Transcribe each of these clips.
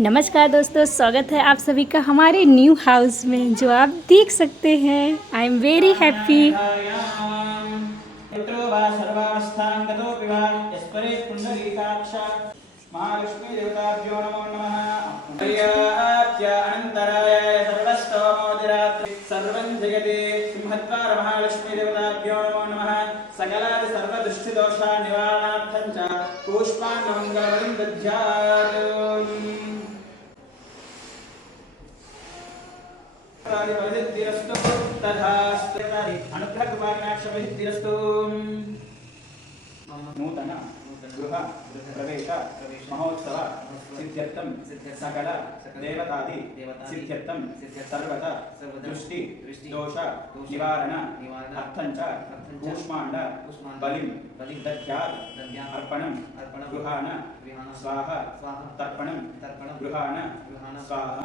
नमस्कार दोस्तों, स्वागत है आप सभी का हमारे न्यू हाउस में, जो आप देख सकते हैं। I am very happy. Mahalakshmi देवताभ्यो नमो नमः। अनन्तराय सर्वस्तोमोदिरात्रि सर्वं जगति सिंहद्वार महालक्ष्मी देवताभ्यो नमो नमः। सकलादि सर्वदुष्टिदोषा निवारणार्थं च पुष्पाण्डमङ्गलवलिं दद्यात्। अनुग्रह नूतन गृह प्रवेश महोत्सव सिद्ध्यर्थं सकल देवतादि सिद्ध्यर्थं सर्वदा दृष्टि दोष निवारण अर्थं च कूष्माण्ड बलिं दद्यात्। अर्पणं गृहाण स्वाहा तर्पणं गृहाण स्वाहा।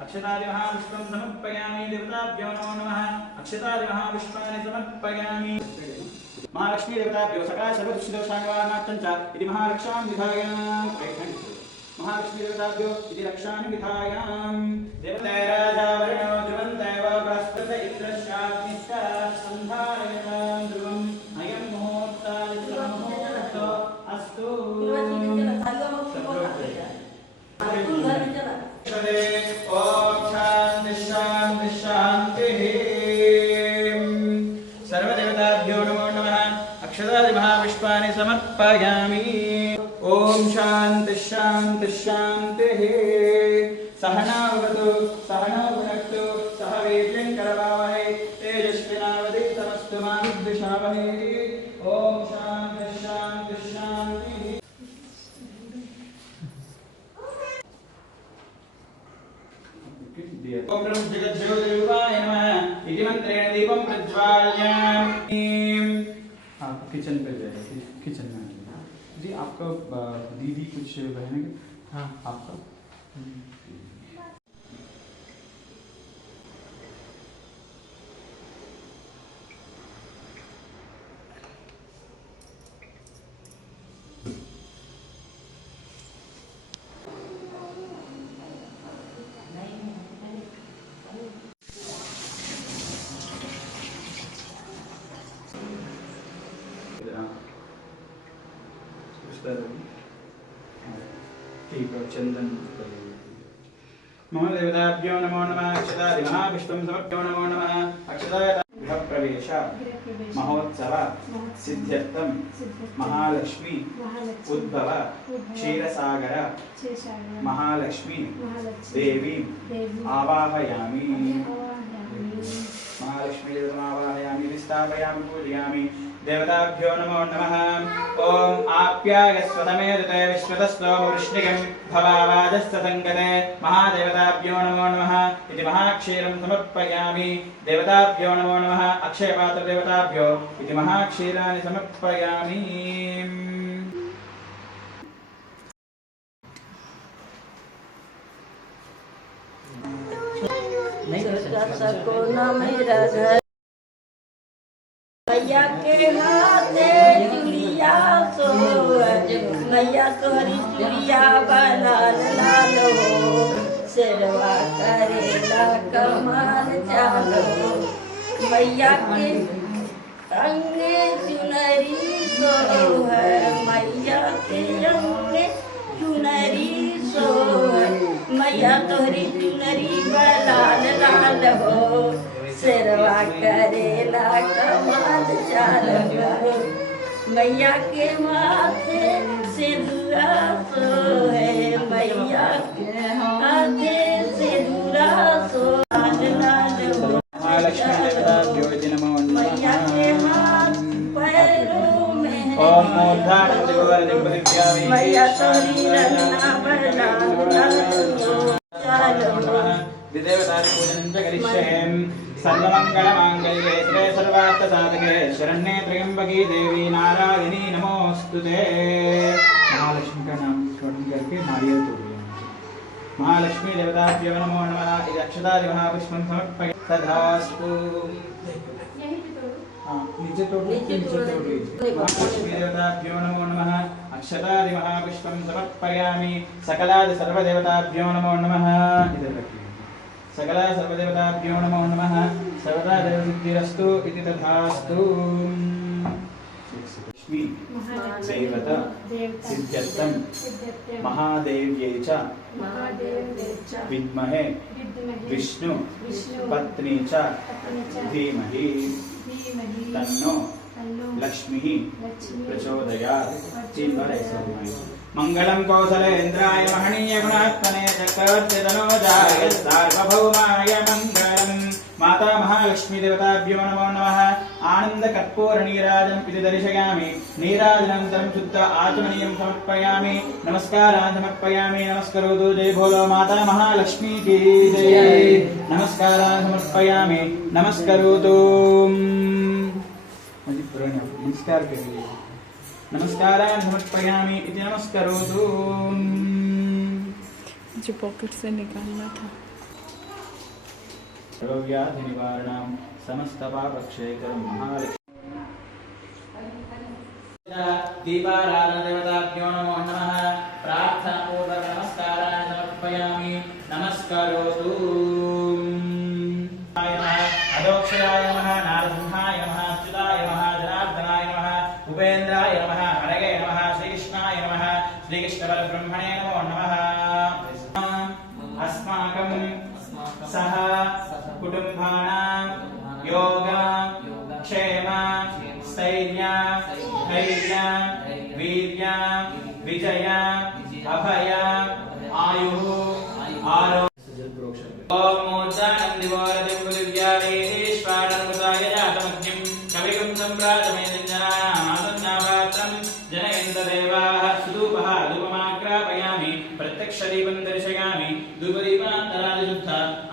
अक्षतादि महापुष्पं समर्पयामि। देवताभ्यो नमो नमः। अक्षतादि महापुष्पाणि समर्पयामि। महालक्ष्मी देवताभ्यो सकाल सर्वदुष्टदोषानिवारणार्थं च इति महारक्षां विधाय महालक्ष्मी देवताभ्यो इति रक्षां विधाय देवताराजावरणो ध्रुवन्तेव बृहस्पति इन्द्रश्चाग्निश्च सन्धारयतां ध्रुवम् अयं मुहूर्तो अस्तु। ओम शांति शांति शांतिः। सर्वदेवताभ्यो नमो नमः। अक्षतादि महापुष्पाणि समर्पयामि। ओम शांति शांति शांतिः। सहना भवतु सहना भुनक्तु सह वीर्यं करवावहै तेजस्विनावधीतमस्तु मा विद्विषावहै। ओम शांति शांति शांतिः। ओम जगज्योतिरूपाय नमः इति मंत्रेण दीपं प्रज्वालयामि। आप किचन पे जाइए, किचन में जी। आपका दीदी कुछ बहन है? हाँ, आपका ठीक है। चंदन मम देवताभ्यो नमो नमः। अक्षतादि महापुष्पं समर्प्यो नमो नमः। अक्षताय गृहप्रवेश महोत्सव सिद्ध्यर्थं महालक्ष्मी उद्भव क्षीरसागर महालक्ष्मी देवी आवाहयामि। महालक्ष्मी देवतामावाहयामि विस्थापयामि पूजयामि। देवताभ्यो नमो नमः। ओम आप्यायस्वतमेदते विश्वतस्तोम वृष्णिकं भवावाजस्तसङ्गते महादेवताभ्यो नमो नमः इति महाक्षीरं समर्पयामि। देवताभ्यो नमो नमः। अक्षयपात्रदेवताभ्यो इति महाक्षीराणि समर्पयामि। सको न मेरा घर मैया के हाथे चूड़िया सो मैया तोहरी चूड़िया बनाल लाल हो शेरवा करेला कमाल चालो मैया के अंगे चुनरी सो है मैया के अंगे चुनरी सो है मैया तोहरी चुनरी लाल लाल हो शेरवा करेला कमाल चाल हो मैया के माथे सिंदूरा सो है मैया के माथे सिंदूरा सो लाल लाल हो महालक्ष्मी देवताभ्यो नमो नमः। मैया के हाथ पैरों में ओम मूर्धानं दिव्यवरदिव्यामि मैया तोरी रंगना बना देवतादि पूजनं च करिष्ये। सर्वमङ्गलमाङ्गल्ये शिवे सर्वार्थसाधके शरण्ये त्र्यम्बके देवी नारायणी नमोस्तुते। महालक्ष्मी का नाम स्मरण करके नारियल तोड़िए। महालक्ष्मी देवताभ्यो नमो नमः। इति अक्षतादि महापुष्पं समर्पयामि। तथास्तु। नीचे तोड़ लीजिए। महालक्ष्मी देवताभ्यो नमो नमः। अक्षतादि महापुष्पं समर्पयामि सकलादि सर्वदेवताभ्यो नमो नमः सकला सर्वदेवताभ्यो नमो नमः सर्वदा देवसिद्धिरस्तु इति तथास्तु लक्ष्मी देवता सिद्ध्यर्थं महादेव्यै च विद्महे विष्णु पत्नी च धीमहि तन्नो लक्ष्मी प्रचोदयात्। मंगलम कौसलेन्द्राय महनीय गुणात्मने चक्रवर्ती तनोजाय सार्वभौमाय मंगलम। माता महालक्ष्मी देवताभ्यो नमो नमः। आनंद कर्पूर नीराजनम् इति दर्शयामि। नीराजनानन्तरं शुद्ध आचमनीयं समर्पयामि। नमस्कारान् समर्पयामि। नमस्करोतु जय बोलो माता महालक्ष्मी की जय। नमस्कारान् समर्पयामि। नमस्करोतु नमस्कार करिए। नमस्कारान् समर्पयामि इति नमस्करोतु। जो पॉकेट से निकालना था। व्याधि निवारणं समस्त पापक्षयकरं महालक्ष्मी दीपाराधन देवताभ्यो नमो नमः। प्रार्थना पूर्वक नमस्कारान् समर्पयामि। नमस्करोतु। अदोक्षराय नमः नारसिंहाय नमः अच्युताय नमः जनार्दनाय नमः उपेन्द्राय नमः हरये नमः श्रीकृष्णाय नमः श्रीकृष्णपरब्रह्मणे नमो नमः। अस्माकं सह कुटुम्बानां योग क्षेम स्थैर्य धैर्य वीर्य विजय अभय आयुः आरोग्य। ओम मूर्धानन्दिवोरदिव्यावेश्वानमृताय जातमग्निं कविगुं सम्प्राजमेन्द्रनाथन्नापात्रं जनयन्तदेवाः सुधूपः धूपमाग्रापयामि। प्रत्यक्षदीपं दर्शयामि। धूपदीपान्तरादिशुद्ध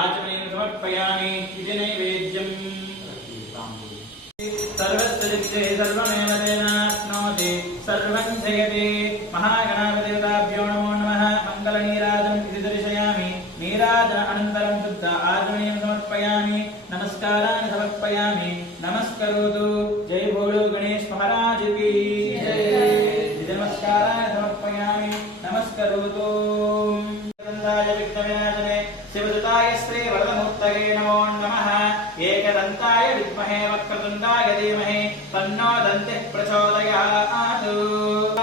आचमनीं समर्पयामि इति नैवेद्यम्। सर्वस्य सर्वमेव तेनाप्नोति सर्वं जयति। महागणाधिपतेभ्यो नमो नमः। मङ्गलनीराजनम् इति दर्शयामि। नीराजन अनन्तरं शुद्ध आचमनीं समर्पयामि। नमस्कारान् समर्पयामि। नमस्करोतु जय भोलो गणेश महाराज की जय। नमस्कारान् समर्पयामि। नमस्करोतु। विघ्नविनाशने शिवदत्ताय श्रीवरदमूर्तये नमो नमः। एकदन्ताय विद्महे वक्रतुण्डाय धीमहि तन्नो दन्तिः प्रचोदयात्।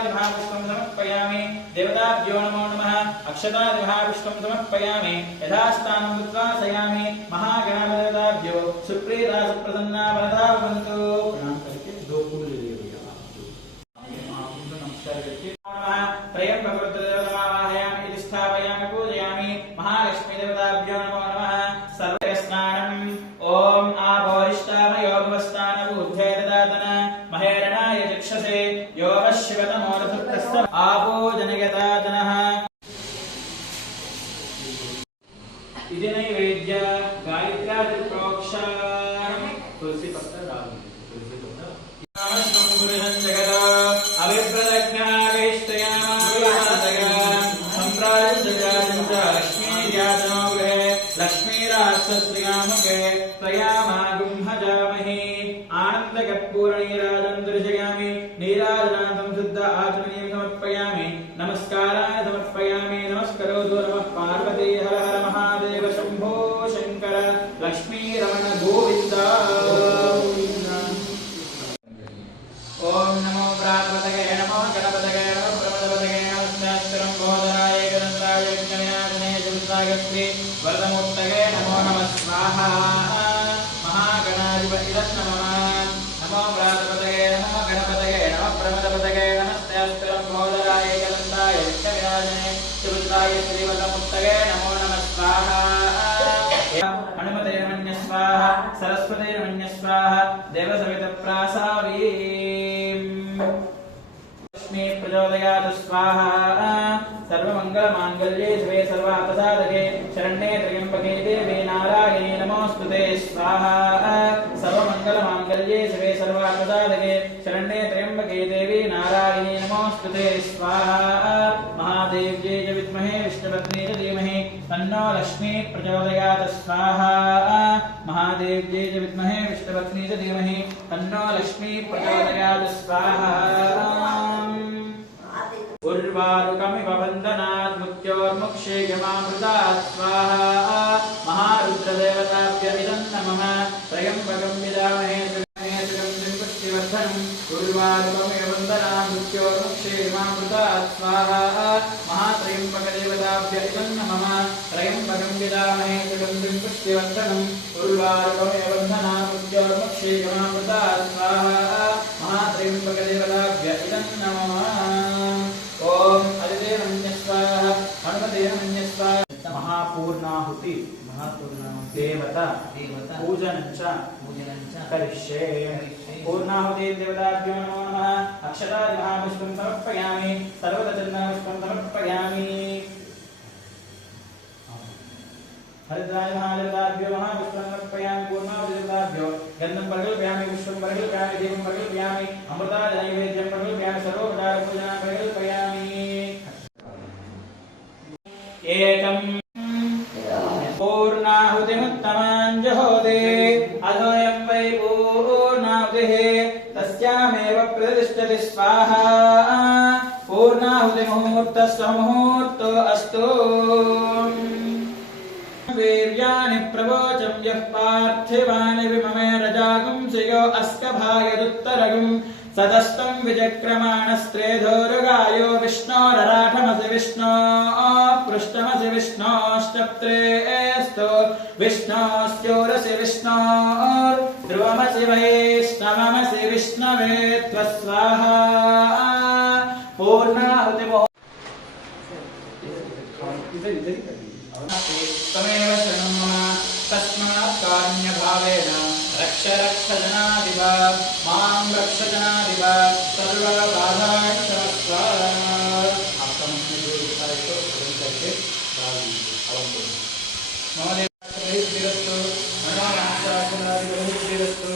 महापुष्पं समर्पयामि। देवताभ्यो नमो नमः। अक्षतादि महापुष्पं समर्पयामि। यथास्थानं उद्वासयामि। महागणाधिपतेभ्यो सुप्रीता सुप्रसन्ना वरदा भवन्तु। प्रणाम करके दो फूल ले लीजिएगा आप नमस्कार करके त्रयं भगवद्देवतावाहयामि इति स्थापयामि पूजयामि। महालक्ष्मी देवताभ्यो नमो नमः। सर्वस्नानम् ओम आभोरिष्टामयो भवस्तानभूभ्ये ददातन महेरणाय चक्षसे यो शिवतमोरथुस्तस्य आपो जनयतातनः। इति नैवेद्य गायत्रादि प्रोक्षामि। तुलसी पत्र डाल तुलसी पत्र नमस्तं पुरुषं जगत अभिप्रदज्ञागैष्टयामाविवादया सम्प्रायुजगानं च लक्ष्मीर्यातनो गृहे लक्ष्मीराष्ट्रश्रियामुखे त्वयामागुंहजामहि। आनन्दकर्पूरनीराजनं दर्शयामि। नीराजनान्तं शुद्ध आचमनीं समर्पयामि। नमस्कारान् समर्पयामि। नमस्करोतु नमः पार्वती हर हर महादेव शम्भो शङ्कर लक्ष्मीरमण गोविन्द। ओम नमो प्रातपतये नमो गणपतये नमो प्रमदपतये नमस्तास्त्रं बोधनाय गणताय विघ्नविनाशने जगत्तायत्री वरदमूर्तये नमो नमः स्वाहा। महागणाधिपतिरं नमः। नमो प्रातपतये नमो गणपतये नमो प्रमदपतये नमस्तास्त्रं बोधनाय गणताय विघ्नविनाशने जगत्तायत्री वरदमूर्तये नमो नमः स्वाहा। हनुमते नमः स्वाहा। सरस्वते नमः स्वाहा। देवसवितप्रासावी लक्ष्मी प्रचोदयात् स्वाहा। सर्वमङ्गलमाङ्गल्ये शिवे सर्वार्थसाधके शरण्ये त्र्यम्बके देवी नारायणे नमोऽस्तुते स्वाहा। सर्वमङ्गलमाङ्गल्ये शिवे सर्वार्थसाधके शरण्ये त्र्यम्बके देवी नारायणे नमोऽस्तुते स्वाहा। महादेव्यै च विद्महे विष्णुपत्नी च धीमहि तन्नो लक्ष्मी प्रचोदयात् स्वाहा। महादेव्यै च विद्महे विष्णुपत्नी च धीमहि तन्नो लक्ष्मी प्रचोदयात् स्वाहा। उर्वारुकमिव बन्धनात् मृत्योर्मुक्षेयमामृतात् स्वाहा महारुद्रदेवताभ्य इदं नमः त्र्यम्बकं विदामहे उर्वारुकमिव बन्धनात् मृत्योर्मुक्षेयमामृतात् स्वाहा महात्रयम्बकदेवताभ्य इदं नमः त्र्यम्बकं विदामहे सुगन्धिं पुष्टिवर्धनम् उर्वारुकमिव बन्धनात् मृत्योर्मुक्षेयमामृतात् स्वाहा महात्रयम्बकदेवताभ्य इदं नमः ओम अधिदेवन्य स्वाहा हनुमतेवन्य स्वाहा महापूर्णाहुति देवता पूजनञ्च करिष्ये पूर्णाहुति देवताभ्यो नमो नमः अक्षतादिमहापुष्पं समर्पयामि सर्वतचन्दनपुष्पं समर्पयामि हरिद्रायमहादेवताभ्यो महापुष्पं समर्पयामि पूर्णाहुति देवताभ्यो गन्धं परिकल्पयामि पुष्पं परिकल्पयामि दीपं परिकल्पयामि अमृतादिनैवेद्यं परिकल्पयामि सर्वोपचारपूजनं परिकल्पयामि एकं पूर्णाहुतिमुत्तमाञ्जहोदे अधोऽयं वै पूर्णाहुतिः तस्यामेव प्रतिष्ठति स्वाहा पूर्णाहुतिमुहूर्तस्वमुहूर्तो अस्तु वीर्याणि प्रवोचं यः पार्थिवानि विममे रजागुंसयो अस्कभायदुत्तरगुं सदस्तं विजक्रमाणस्त्रेधोरुगायो विष्णोरराठमसि विष्णो पृष्ठमसि विष्णोश्चत्रेऽस्तु विष्णोस्योरसि विष्णोर्ध्रुवमसि वैष्णवमसि विष्णवे त्वस्वाहा पूर्णाहुतिमो त्वमेव शरणं मम तस्मात् कारुण्यभावेन रक्ष रक्ष जनादिव मां रक्ष जनादिव सर्वबाधाक्षमस्व आपका मुख्य जो इच्छा है तो पूर्ण करके डाल दीजिए मम देवस्तु मनोनाशासनादिवस्तु